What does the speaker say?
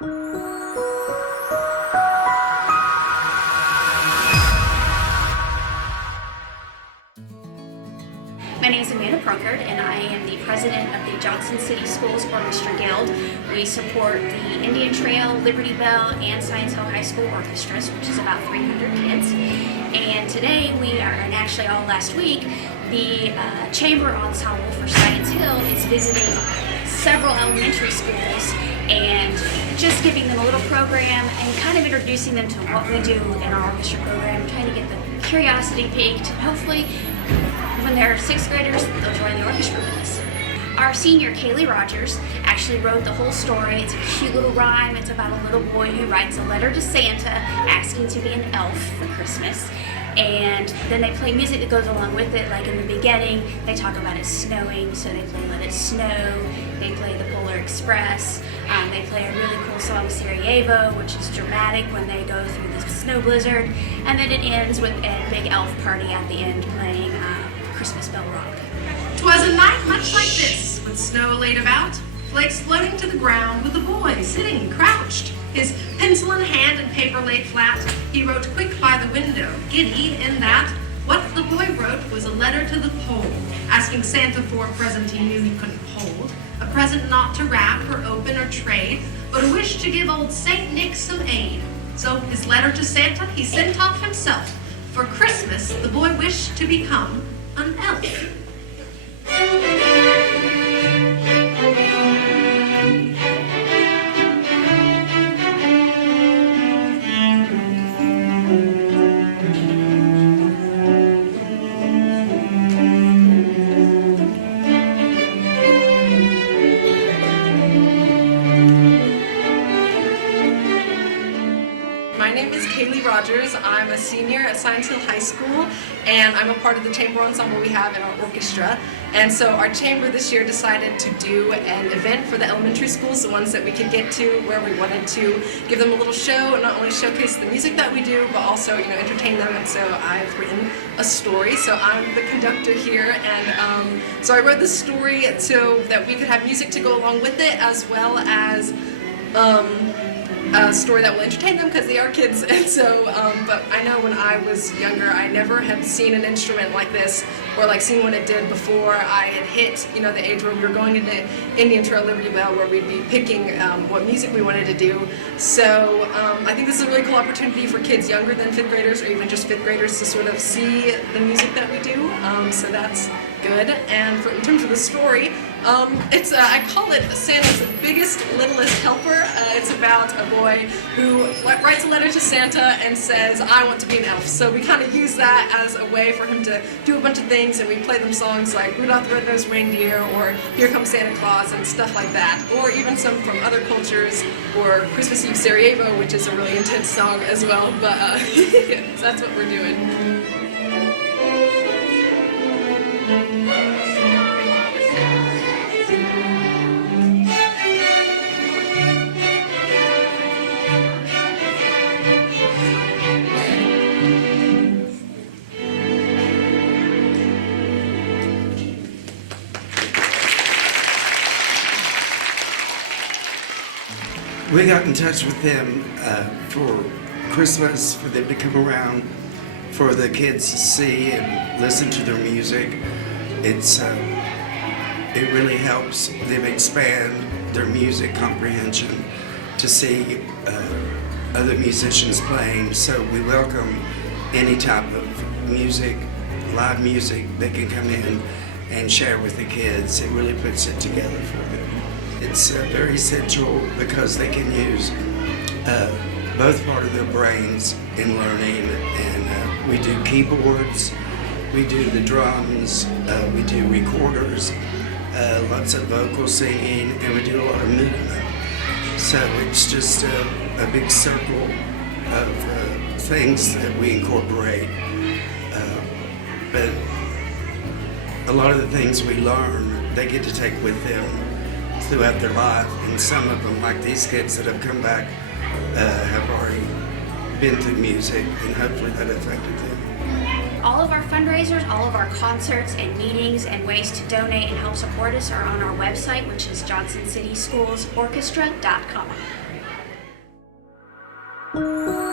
My name is and I am the president of the Johnson City Schools Orchestra Guild. We support the Indian Trail, Liberty Bell, and Science Hill High School orchestras, which is about 300 kids. And today and actually all last week, the Chamber Ensemble for Science Hill is visiting several elementary schools and just giving them a little program and kind of introducing them to what we do in our orchestra program, trying to get the curiosity piqued. Hopefully, when they're 6th graders, they'll join the orchestra with us. Our senior, Kalee Rogers, actually wrote the whole story. It's a cute little rhyme. It's about a little boy who writes a letter to Santa asking to be an elf for Christmas. And then they play music that goes along with it. Like in the beginning, they talk about it snowing, so they play Let It Snow. They play the Polar Express. They play a really cool song, Sarajevo, which is dramatic when they go through the snow blizzard. And then it ends with a big elf party at the end playing Christmas Bell Rock. 'Twas a night much like this, with snow laid about, flakes floating to the ground, with the boy sitting crouched. His pencil in hand and paper laid flat, he wrote quick by the window, giddy in that what the boy wrote was a letter to the pole, asking Santa for a present he knew he couldn't hold, a present not to wrap or open or trade, but a wish to give old Saint Nick some aid. So his letter to Santa he sent off himself. For Christmas the boy wished to become an elf. My name is Kalee Rogers. I'm a senior at Science Hill High School, and I'm a part of the chamber ensemble we have in our orchestra. And so our chamber this year decided to do an event for the elementary schools, the ones that we could get to, where we wanted to give them a little show and not only showcase the music that we do, but also, entertain them. And so I've written a story. So I'm the conductor here, and so I wrote this story so that we could have music to go along with it, as well as a story that will entertain them because they are kids. And so, but I know when I was younger, I never had seen an instrument like this or like seen what it did before I had hit, the age where we were going into Indian Trail, Liberty Bell, where we'd be picking what music we wanted to do. So I think this is a really cool opportunity for kids younger than 5th graders or even just 5th graders to sort of see the music that we do. So that's good. And in terms of the story, I call it Santa's Biggest Littlest Helper. It's about a boy who writes a letter to Santa and says, I want to be an elf. So we kind of use that as a way for him to do a bunch of things, and we play them songs like Rudolph the Red-Nosed Reindeer or Here Comes Santa Claus and stuff like that. Or even some from other cultures, or Christmas Eve Sarajevo, which is a really intense song as well. But so that's what we're doing. We got in touch with them for Christmas, for them to come around, for the kids to see and listen to their music. It really helps them expand their music comprehension to see other musicians playing. So we welcome any type of music, live music, they can come in and share with the kids. It really puts it together for them. It's very essential because they can use both part of their brains in learning, and we do keyboards, we do the drums, we do recorders, lots of vocal singing, and we do a lot of movement. So it's just a big circle of things that we incorporate. But a lot of the things we learn, they get to take with them throughout their life, and some of them, like these kids that have come back, have already been through music, and hopefully that affected them. All of our fundraisers, all of our concerts and meetings and ways to donate and help support us are on our website, which is johnsonCitySchoolsOrchestra.com. you.